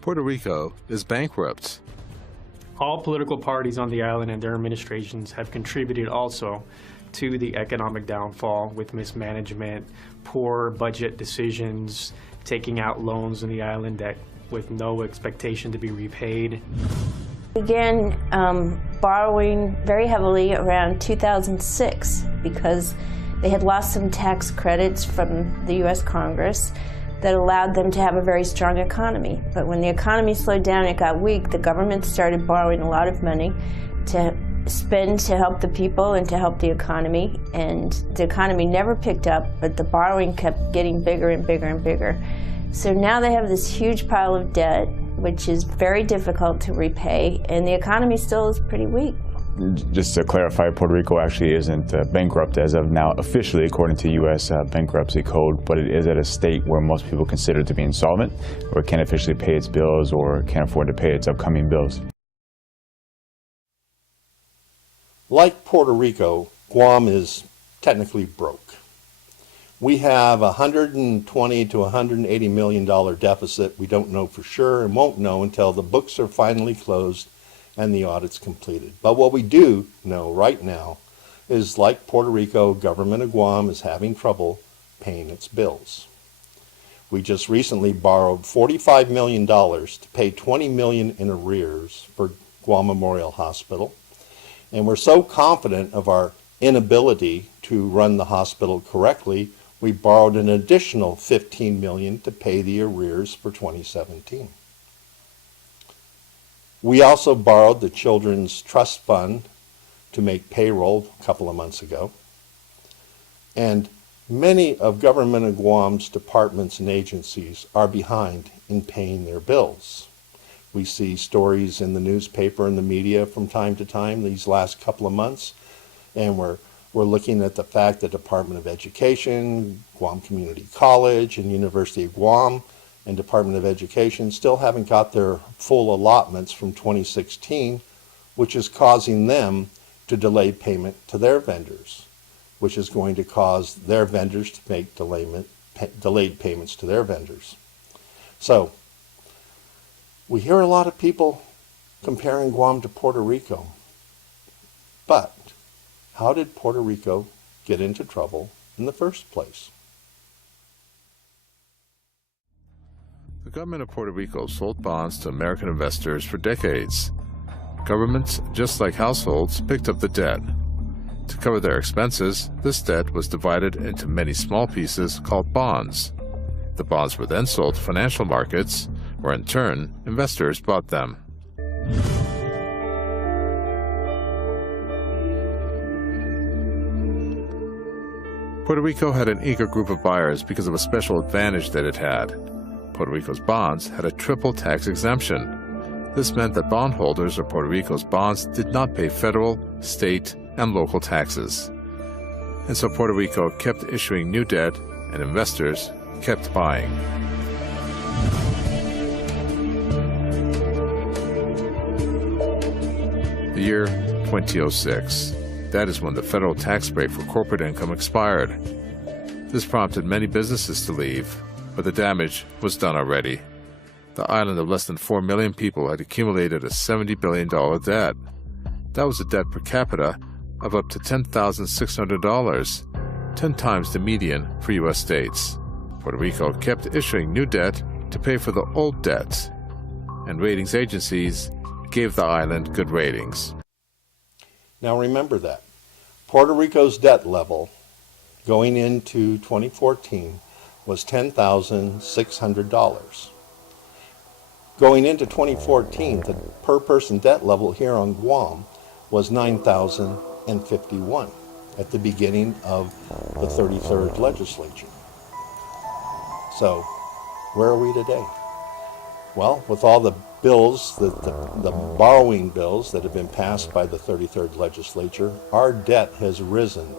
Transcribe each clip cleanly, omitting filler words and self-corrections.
Puerto Rico is bankrupt. All political parties on the island and their administrations have contributed also to the economic downfall with mismanagement, poor budget decisions, taking out loans on the island that with no expectation to be repaid. Began borrowing very heavily around 2006 because they had lost some tax credits from the U.S. Congress that allowed them to have a very strong economy. But when the economy slowed down and it got weak, the government started borrowing a lot of money to spend to help the people and to help the economy. And the economy never picked up, but the borrowing kept getting bigger and bigger and bigger. So now they have this huge pile of debt, which is very difficult to repay, and the economy still is pretty weak. Just to clarify, Puerto Rico actually isn't bankrupt as of now officially according to U.S. bankruptcy code, but it is at a state where most people consider it to be insolvent, or can't officially pay its bills or can't afford to pay its upcoming bills. Like Puerto Rico, Guam is technically broke. We have a $120 to $180 million deficit. We don't know for sure and won't know until the books are finally closed and the audit's completed. But what we do know right now is, like Puerto Rico, government of Guam is having trouble paying its bills. We just recently borrowed $45 million to pay $20 million in arrears for Guam Memorial Hospital. And we're so confident of our inability to run the hospital correctly, we borrowed an additional $15 million to pay the arrears for 2017. We also borrowed the Children's Trust Fund to make payroll a couple of months ago. And many of government of Guam's departments and agencies are behind in paying their bills. We see stories in the newspaper and the media from time to time these last couple of months, and we're looking at the fact that Department of Education, Guam Community College, and University of Guam and Department of Education still haven't got their full allotments from 2016, which is causing them to delay payment to their vendors, which is going to cause their vendors to make delayed payments to their vendors. So we hear a lot of people comparing Guam to Puerto Rico, but how did Puerto Rico get into trouble in the first place? The government of Puerto Rico sold bonds to American investors for decades. Governments, just like households, picked up the debt. To cover their expenses, this debt was divided into many small pieces called bonds. The bonds were then sold to financial markets, where in turn, investors bought them. Puerto Rico had an eager group of buyers because of a special advantage that it had. Puerto Rico's bonds had a triple tax exemption. This meant that bondholders of Puerto Rico's bonds did not pay federal, state, and local taxes. And so Puerto Rico kept issuing new debt, and investors kept buying. The year 2006. That is when the federal tax break for corporate income expired. This prompted many businesses to leave, but the damage was done already. The island of less than 4 million people had accumulated a $70 billion debt. That was a debt per capita of up to $10,600, 10 times the median for U.S. states. Puerto Rico kept issuing new debt to pay for the old debt, and ratings agencies gave the island good ratings. Now remember that. Puerto Rico's debt level going into 2014 was $10,600. Going into 2014, the per-person debt level here on Guam was $9,051 at the beginning of the 33rd legislature. So, where are we today? Well, with all the bills, the borrowing bills that have been passed by the 33rd legislature, our debt has risen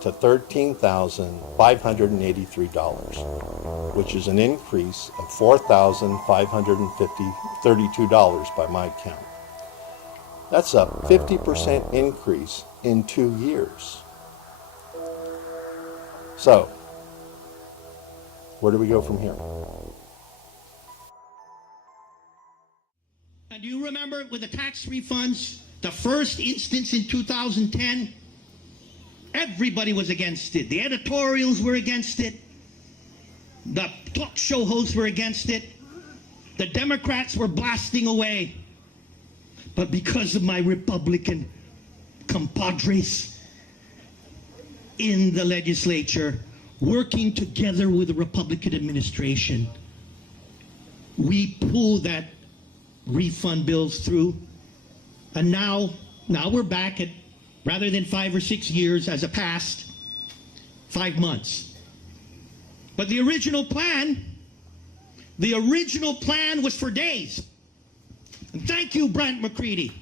to $13,583, which is an increase of $4,532 by my count. That's a 50% increase in 2 years. So, where do we go from here? do you remember with the tax refunds, the first instance in 2010? Everybody was against it. The editorials were against it. The talk show hosts were against it. The Democrats were blasting away. But because of my Republican compadres in the legislature, working together with the Republican administration, we pulled that refund bills through. And now we're back at, rather than 5 or 6 years as a past, 5 months. But the original plan was for days. And thank you, Brent McCready.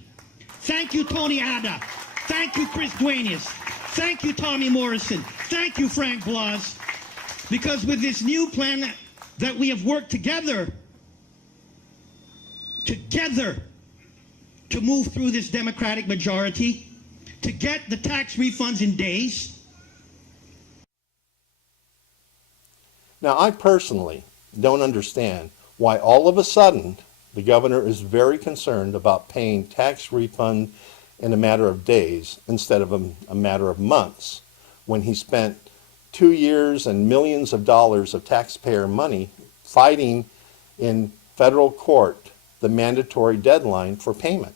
Thank you, Tony Ada. Thank you, Chris Duenas. Thank you, Tommy Morrison. Thank you, Frank Blas. Because with this new plan that we have worked together to move through this Democratic majority, to get the tax refunds in days. Now, I personally don't understand why all of a sudden the governor is very concerned about paying tax refund in a matter of days instead of a matter of months, when he spent 2 years and millions of dollars of taxpayer money fighting in federal court the mandatory deadline for payment.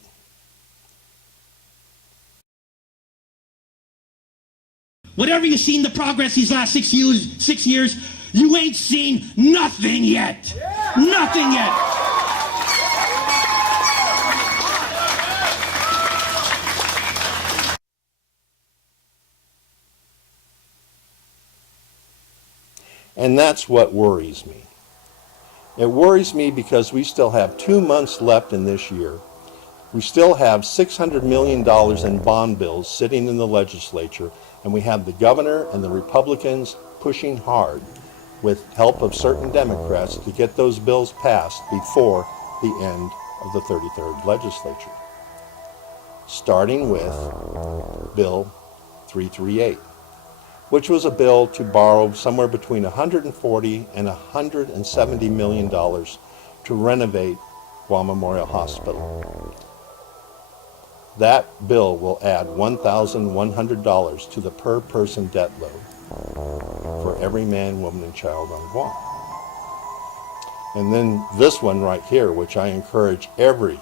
Whatever you've seen the progress these last 6 years, you ain't seen nothing yet. Yeah. Nothing yet. And that's what worries me. It worries me because we still have 2 months left in this year. We still have $600 million in bond bills sitting in the legislature, and we have the governor and the Republicans pushing hard with help of certain Democrats to get those bills passed before the end of the 33rd legislature. Starting with Bill 338, which was a bill to borrow somewhere between $140 and $170 million to renovate Guam Memorial Hospital. That bill will add $1,100 to the per person debt load for every man, woman, and child on Guam. And then this one right here, which I encourage every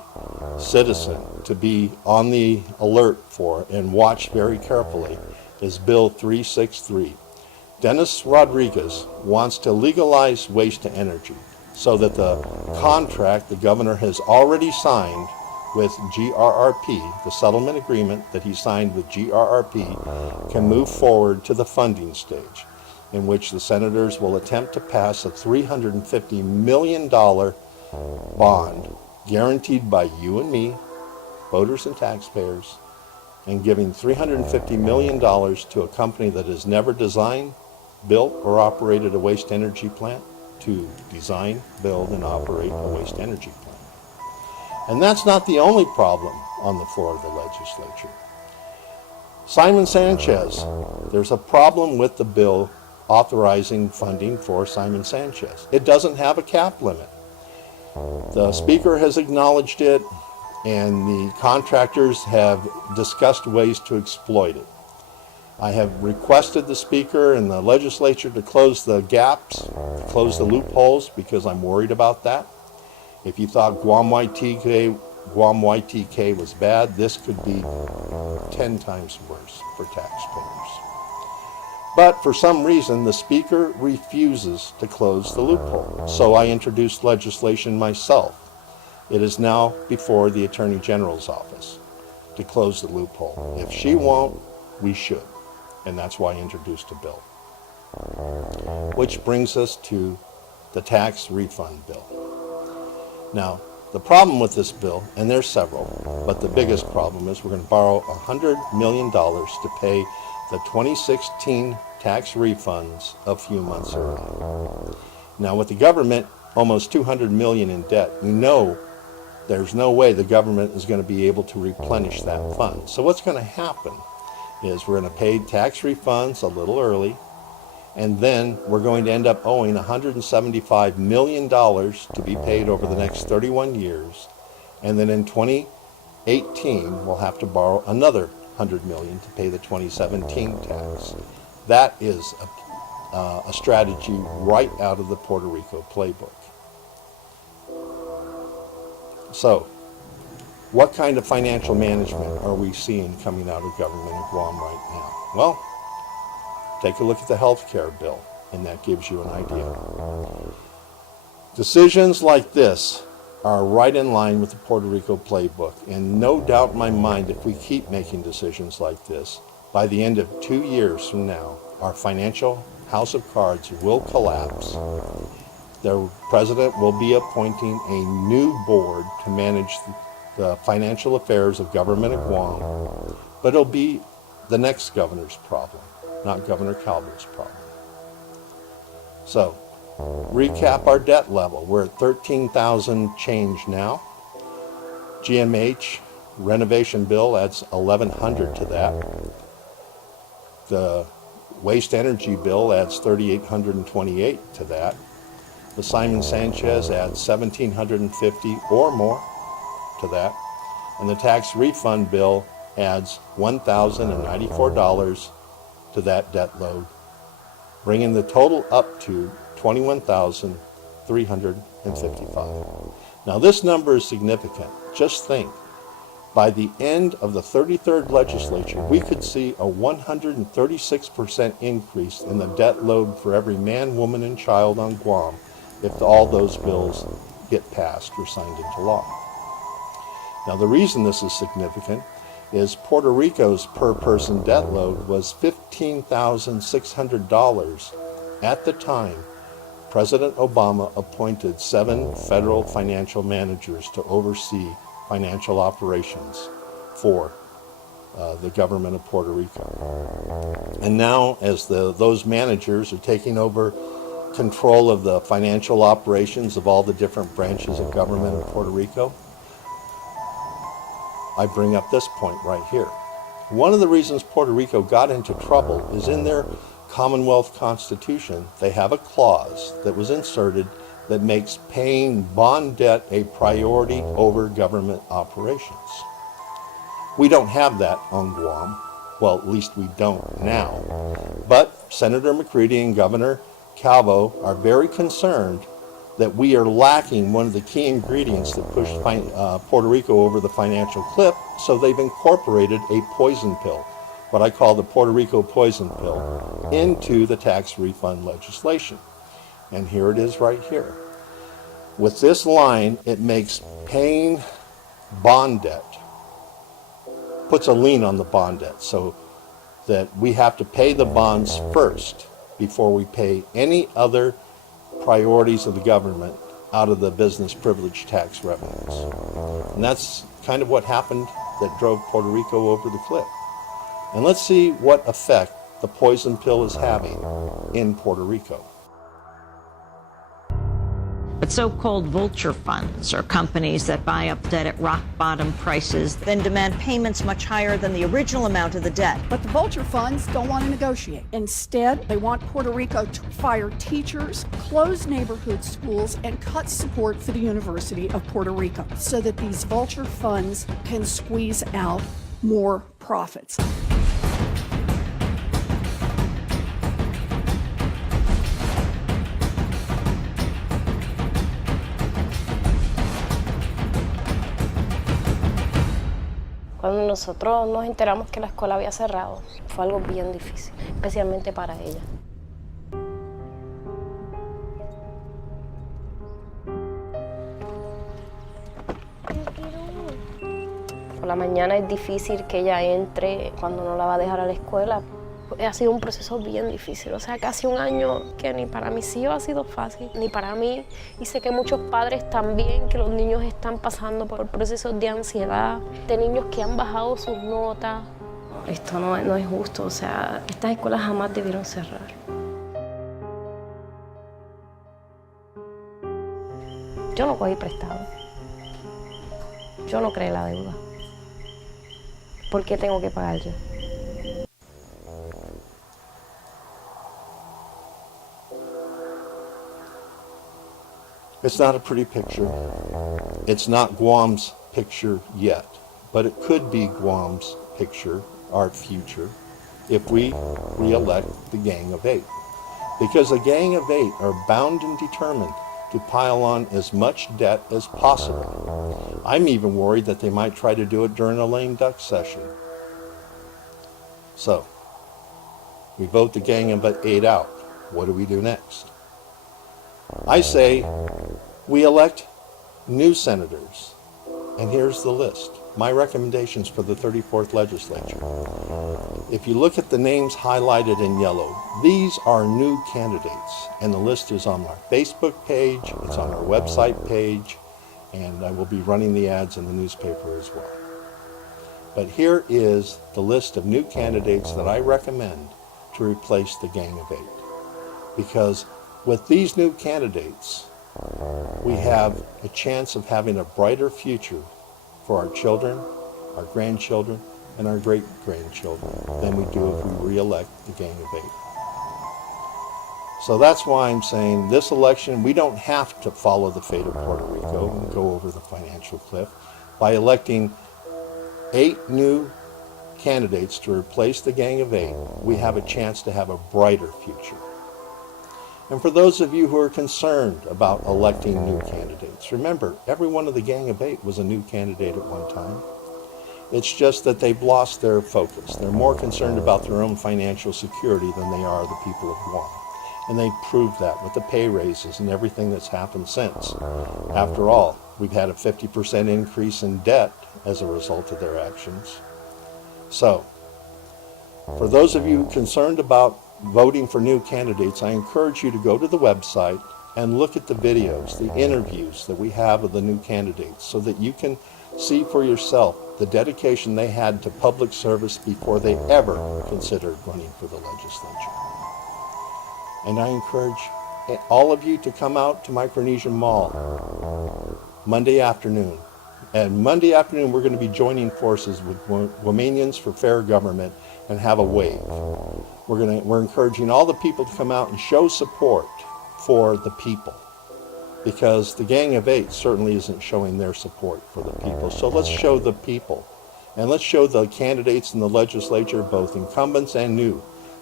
citizen to be on the alert for and watch very carefully, is Bill 363. Dennis Rodriguez wants to legalize waste to energy so that the contract the governor has already signed with GRRP, the settlement agreement that he signed with GRRP, can move forward to the funding stage, in which the senators will attempt to pass a $350 million bond guaranteed by you and me, voters and taxpayers, and giving $350 million to a company that has never designed, built, or operated a waste energy plant to design, build, and operate a waste energy plant. And that's not the only problem on the floor of the legislature. Simon Sanchez, there's a problem with the bill authorizing funding for Simon Sanchez. It doesn't have a cap limit. The Speaker has acknowledged it, and the contractors have discussed ways to exploit it. I have requested the Speaker and the legislature to close the gaps, to close the loopholes, because I'm worried about that. If you thought Guam YTK was bad, this could be 10 times worse for taxpayers. But for some reason, the Speaker refuses to close the loophole. So I introduced legislation myself. It is now before the Attorney General's office to close the loophole. If she won't, we should. And that's why I introduced a bill. Which brings us to the tax refund bill. Now, the problem with this bill, and there's several, but the biggest problem is we're going to borrow $100 million to pay the 2016 tax refunds a few months early. Now, with the government almost $200 million in debt, we know there's no way the government is going to be able to replenish that fund. So what's going to happen is we're going to pay tax refunds a little early, and then we're going to end up owing $175 million to be paid over the next 31 years And then in 2018, we'll have to borrow another $100 million to pay the 2017 tax. That is a strategy right out of the Puerto Rico playbook. So, what kind of financial management are we seeing coming out of government in Guam right now? Well, take a look at the health care bill, and that gives you an idea. Decisions like this are right in line with the Puerto Rico playbook, and no doubt in my mind, if we keep making decisions like this, by the end of 2 years from now, our financial house of cards will collapse. The president will be appointing a new board to manage the financial affairs of government of Guam, but it'll be the next governor's problem, not Governor Calvert's problem. So, recap our debt level. We're at 13,000 change now. GMH renovation bill adds 1,100 to that. The waste energy bill adds 3,828 to that. The Simon Sanchez adds 1,750 or more to that. And the tax refund bill adds $1,094 to that debt load, bringing the total up to $21,355. Now this number is significant. Just think, by the end of the 33rd legislature, we could see a 136% increase in the debt load for every man, woman, and child on Guam if all those bills get passed or signed into law. Now the reason this is significant is Puerto Rico's per-person debt load was $15,600 at the time President Obama appointed 7 federal financial managers to oversee financial operations for the government of Puerto Rico. And now, as those managers are taking over control of the financial operations of all the different branches of government in Puerto Rico, I bring up this point right here. One of the reasons Puerto Rico got into trouble is in their Commonwealth Constitution, they have a clause that was inserted that makes paying bond debt a priority over government operations. We don't have that on Guam. Well, at least we don't now. But Senator McCready and Governor Calvo are very concerned that we are lacking one of the key ingredients that pushed Puerto Rico over the financial cliff, so they've incorporated a poison pill, what I call the Puerto Rico poison pill, into the tax refund legislation. And here it is right here. With this line, it makes paying bond debt, puts a lien on the bond debt, so that we have to pay the bonds first before we pay any other priorities of the government out of the business privilege tax revenues. And that's kind of what happened that drove Puerto Rico over the cliff. And let's see what effect the poison pill is having in Puerto Rico. But so-called vulture funds are companies that buy up debt at rock-bottom prices, then demand payments much higher than the original amount of the debt. But the vulture funds don't want to negotiate. Instead, they want Puerto Rico to fire teachers, close neighborhood schools, and cut support for the University of Puerto Rico so that these vulture funds can squeeze out more profits. Cuando nosotros nos enteramos que la escuela había cerrado, fue algo bien difícil, especialmente para ella. Por la mañana es difícil que ella entre cuando no la va a dejar a la escuela. Ha sido un proceso bien difícil, o sea, casi un año que ni para mis hijos ha sido fácil, ni para mí. Y sé que muchos padres también, que los niños están pasando por procesos de ansiedad, de niños que han bajado sus notas. Esto no es justo, o sea, estas escuelas jamás debieron cerrar. Yo no cogí prestado. Yo no creé la deuda. ¿Por qué tengo que pagar yo? It's not a pretty picture. It's not Guam's picture yet, but it could be Guam's picture, our future, if we re-elect the Gang of Eight. Because the Gang of Eight are bound and determined to pile on as much debt as possible. I'm even worried that they might try to do it during a lame duck session. So, we vote the Gang of Eight out. What do we do next? I say we elect new senators. And here's the list. My recommendations for the 34th legislature. If you look at the names highlighted in yellow, these are new candidates. And the list is on our Facebook page, it's on our website page, and I will be running the ads in the newspaper as well. But here is the list of new candidates that I recommend to replace the Gang of Eight. Because with these new candidates, we have a chance of having a brighter future for our children, our grandchildren, and our great-grandchildren than we do if we re-elect the Gang of Eight. So that's why I'm saying this election, we don't have to follow the fate of Puerto Rico and go over the financial cliff. By electing 8 new candidates to replace the Gang of Eight, we have a chance to have a brighter future. And for those of you who are concerned about electing new candidates, remember, every one of the Gang of Eight was a new candidate at one time. It's just that they've lost their focus. They're more concerned about their own financial security than they are the people of Guam. And they proved that with the pay raises and everything that's happened since. After all, we've had a 50% increase in debt as a result of their actions. So, for those of you concerned about voting for new candidates, I encourage you to go to the website and look at the videos, the interviews that we have of the new candidates, so that you can see for yourself the dedication they had to public service before they ever considered running for the legislature. And I encourage all of you to come out to Micronesian Mall Monday afternoon. And Monday afternoon we're going to be joining forces with Guamanians for Fair Government and have a wave. We're encouraging all the people to come out and show support for the people, because the Gang of Eight certainly isn't showing their support for the people. So let's show the people, and let's show the candidates in the legislature, both incumbents and new,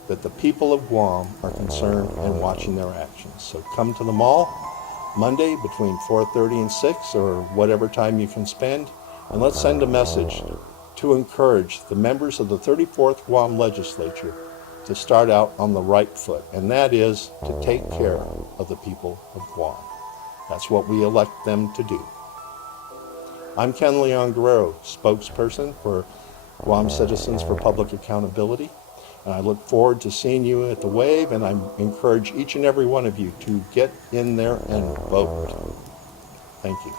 that the people of Guam are concerned and watching their actions. So come to the mall Monday between 4:30 and 6, or whatever time you can spend, and let's send a message to encourage the members of the 34th Guam legislature to start out on the right foot, and that is to take care of the people of Guam. That's what we elect them to do. I'm Ken Leon Guerrero, spokesperson for Guam Citizens for Public Accountability, and I look forward to seeing you at the wave, and I encourage each and every one of you to get in there and vote. Thank you.